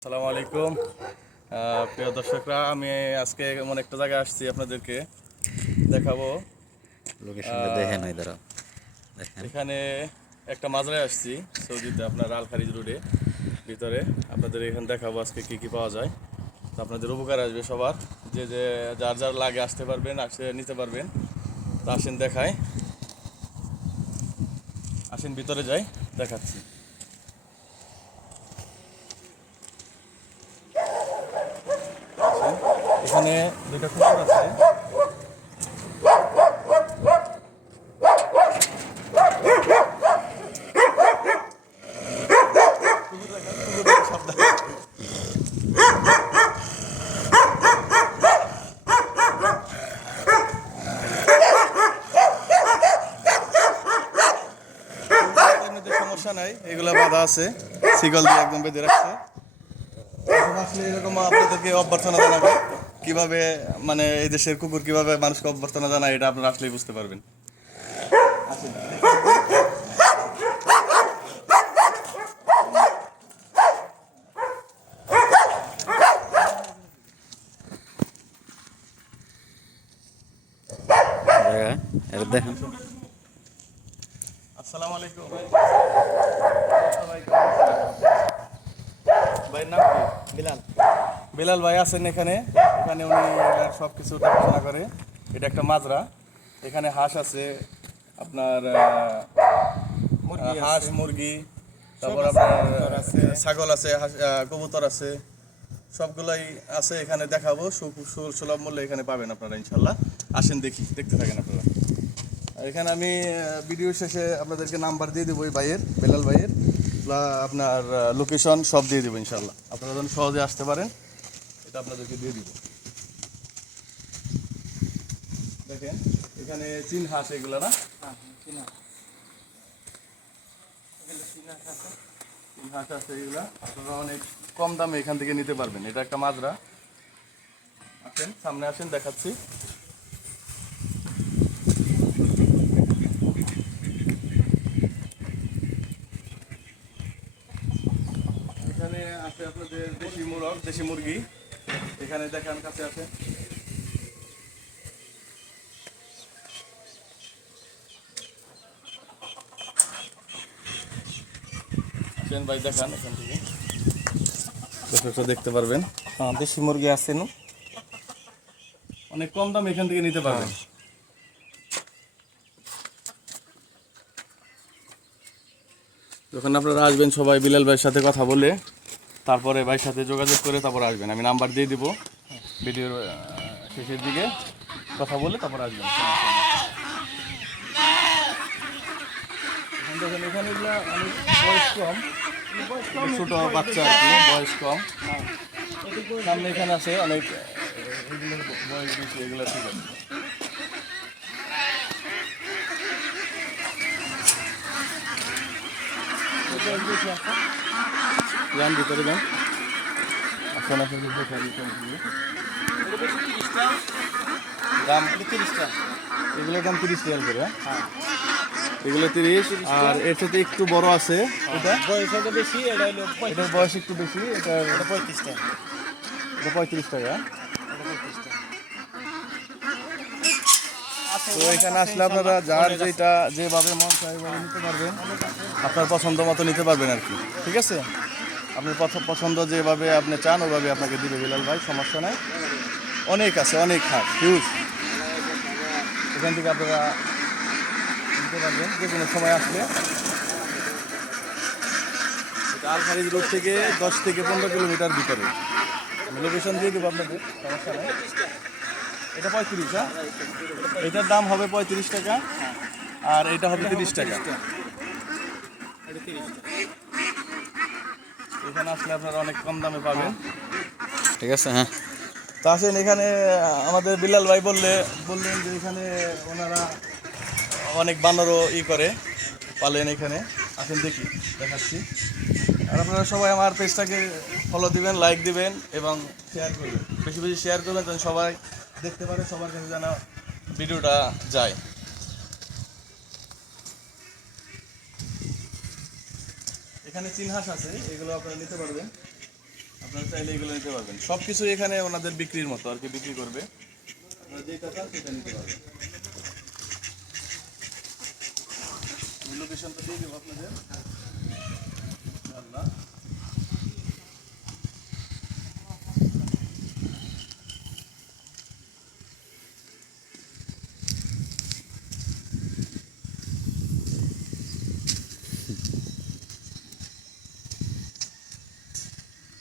আসসালামু আলাইকুম প্রিয় দর্শকরা, আমি আজকে এমন একটা জায়গায় আসছি আপনাদেরকে দেখাবো। লোকেশনটা দেখে নাই দাঁড়া দেখেন। এখানে একটা মাজরায় আসছি সৌদিতে, আপনার আল খারিজ রোডে ভিতরে। আপনাদের এখানে দেখাবো আজকে কি কি পাওয়া যায়, তো আপনাদের উপকার আসবে সবার। যে যে যার যার লাগে আসতে পারবেন, আসে নিতে পারবেন। তো আসেন দেখায়, আসেন ভিতরে যাই, দেখাচ্ছি। আসেন। এখানে দুইটা কুকুর আছে। এমনিতে সমস্যা নাই, এগুলা বাঁধা আছে, সিগল দিয়ে একদম বেঁধে রাখছে। এখন আসলে এরকম আপনাদেরকে অভ্যর্থনা জানাবে কিভাবে, মানে এই দেশের কুকুর কিভাবে মানুষকে অভ্যর্থনা জানায়, এটা আপনারা আসলেই বুঝতে পারবেন। আসেন। জায়গা এটা দেখেন। আসসালামু আলাইকুম ভাই। ভাইয়ের নাম কি? বিলাল। বিলাল ভাই আছেন এখানে। এখানে উনি সব কিছু দেখাশোনা করে। এটা একটা মাজরা। এখানে হাঁস আছে, আপনার হাঁস মুরগি, তারপর আপনার ছাগল আছে, কবুতর আছে, সবগুলাই আছে এখানে। দেখাবো সুলভ মূল্যে এখানে পাবেন আপনারা ইনশাল্লাহ। আসেন দেখতে থাকেন আপনারা। আর এখানে আমি ভিডিও শেষে আপনাদেরকে নাম্বার দিয়ে দেবো এই ভাইয়ের, বেলাল ভাইয়ের, আপনার লোকেশন সব দিয়ে দেবো ইনশাল্লাহ। আপনারা যেন সহজে আসতে পারেন, এটা আপনাদেরকে দিয়ে দিব। দেখেন এখানে চীন হাঁস, এগুলো না চীন হাঁস আছে, এগুলা আপনারা অনেক কম দামে এখান থেকে নিতে পারবেন। এটা একটা মাজরা। আসেন সামনে আসেন, দেখাচ্ছি। এখানে আছে আপনাদের দেশি মোরগ, দেশি মুরগি। এখানে দেখেন কাছে আছে। আসেন ভাই দেখান, এখান থেকে দর্শকরা দেখতে পারবেন। হ্যাঁ, দেশি মুরগি আছে নু। অনেক কম দাম এখান থেকে নিতে পারবেন। যখন আপনারা আসবেন সবাই বিলাল ভাইয়ের সাথে কথা বলে, তারপরে ভাইয়ের সাথে যোগাযোগ করে তারপর আসবেন। আমি নাম্বার দিয়ে দিব ভিডিওর শেষের দিকে, কথা বলে তারপর আসবেন। দেখেন এখানে এগুলা অনেক বয়স কম, ছোট বাচ্চা আর কি, বয়স কম। সামনে এখানে আছে অনেক, এগুলোর বয়স বেশি, এগুলো ঠিক আছে। যান ভিতরে যান, আসেন আসেন, দাম 30টা, এগুলোর দাম 30 টাকা করে। হ্যাঁ, এগুলো 30। আর এর সাথে একটু বড় আছে, এটা বয়স হয়তো বেশি, এটার বয়স একটু বেশি, এটার 35 টাকা। এটা 35 টাকা। তো এখানে আসলে আপনারা যার যেটা যেভাবে মন চায় ওইভাবে নিতে পারবেন, আপনার পছন্দ মতো নিতে পারবেন আর কি। ঠিক আছে, আপনার পছন্দ যেভাবে আপনি চান ওইভাবে আপনাকে দিবে বিলাল ভাই, সমস্যা নাই। অনেক আছে, অনেক হাট, হিউজ। এখান থেকে আপনারা নিতে পারবেন যে কোনো সময় আসলে। আল খারিজ রোড থেকে 10 থেকে 15 কিলোমিটার ভিতরে। আমি লোকেশন দিয়ে দেবো আপনাদের, সমস্যা নাই। এটা 35, হ্যাঁ, এটার দাম হবে 35 টাকা, আর এটা হবে 30 টাকা। এখানে আসলে আপনারা অনেক কম দামে পাবেন। ঠিক আছে, হ্যাঁ। তো আসেন এখানে, আমাদের বিলাল ভাই বললেন যে এখানে ওনারা অনেক বানরও করে পালেন এখানে। আসেন দেখাচ্ছি। আর আপনারা সবাই আমার পেজটাকে ফলো দিবেন, লাইক দিবেন এবং শেয়ার করবেন, বেশি বেশি শেয়ার করবেন যেন সবাই দেখতে পারে, সবার কাছে যেন ভিডিওটা যায়। এখানে চীন হাঁস আছে, এগুলো আপনারা নিতে পারবেন। আপনারা চাইলে এগুলো নিতে পারবেন। সব কিছু এখানে ওনাদের বিক্রির মতো আর কি, বিক্রি করবে। আপনারা যেটা চান সেটা নিতে পারবেন। লোকেশনটা দিয়ে দেবো আপনাদের। আল্লাহ।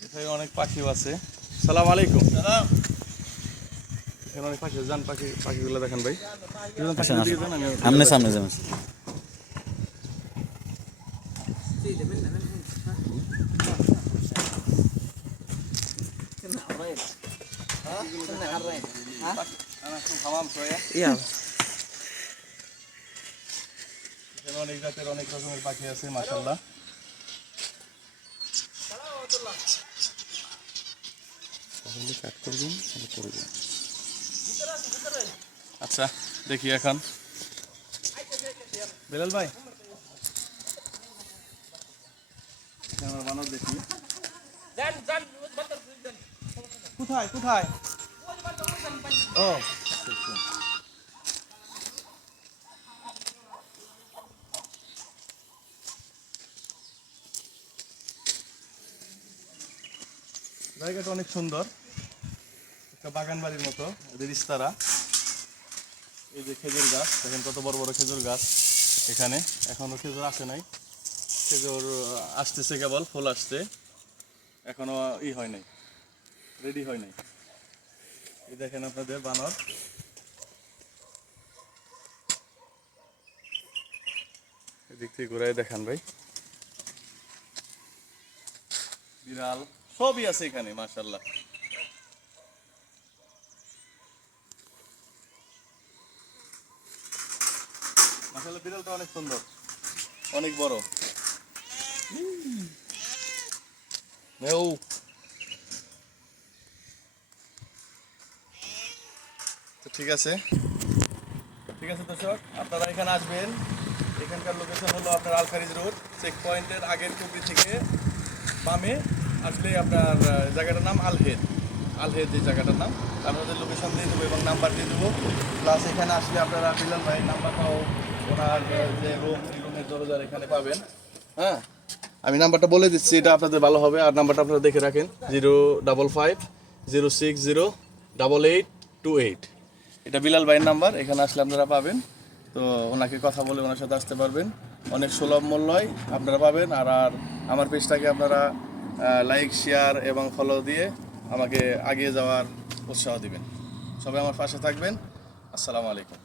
এখানে অনেক পাখিও আছে। সালাম আলাইকুম। এখানে অনেক পাখি আছে। যান পাখিগুলো দেখেন ভাই। আসেন আসেন সামনে সামনে যাবেন। এখানে অনেক জাতের অনেক রকমের পাখি আছে মাশাআল্লাহ। আচ্ছা দেখি এখন বেলাল ভাই আমার বানর দেখি কোথায় কোথায় ও জায়গাটা অনেক সুন্দর, একটা বাগান বাড়ির মতো। এদের ইস্তারা, এই যে খেজুর গাছ দেখেন, কত বড় বড় খেজুর গাছ এখানে। এখনো খেজুর আসে নাই, খেজুর আসতেছে, কেবল ফুল আসছে, এখনো হয় নাই, রেডি হয় নাই। এই দেখেন আপনাদের বানর, এদিক থেকে ঘুরাই দেখান ভাই। বিড়াল সবই আছে এখানে মাশাআল্লাহ। মাশাআল্লাহ বিড়ালটা অনেক সুন্দর, অনেক বড়। মেউ তো ঠিক আছে দর্শক, আপনারা এখানে আসবেন। এখানকার লোকেশন হলো আপনার আলখারিজ রোড, চেক পয়েন্টের আগের কুবরি থেকে বামে আসলে আপনার জায়গাটার নাম আলহেদ যে জায়গাটার নাম। আপনাদের লোকেশন দিয়ে দেবো এবং নাম্বার দিয়ে দেবো। প্লাস এখানে আসলে আপনারা বিলাল ভাইয়ের নাম্বারটাও, ওনার যে রুমের দরজার এখানে পাবেন। হ্যাঁ, আমি নাম্বারটা বলে দিচ্ছি, এটা আপনাদের ভালো হবে। আর নাম্বারটা আপনারা দেখে রাখেন, 055-060-8828। এটা বিলাল ভাইয়ের নাম্বার। এখানে আসলে আপনারা পাবেন, তো ওনাকে কথা বলে ওনার সাথে আসতে পারবেন। অনেক সুলভ মূল্যয় আপনারা পাবেন। আর আমার পেজটাকে আপনারা লাইক, শেয়ার এবং ফলো দিয়ে আমাকে এগিয়ে যাওয়ার উৎসাহ দিবেন। সবাই আমার পাশে থাকবেন। আসসালামু আলাইকুম।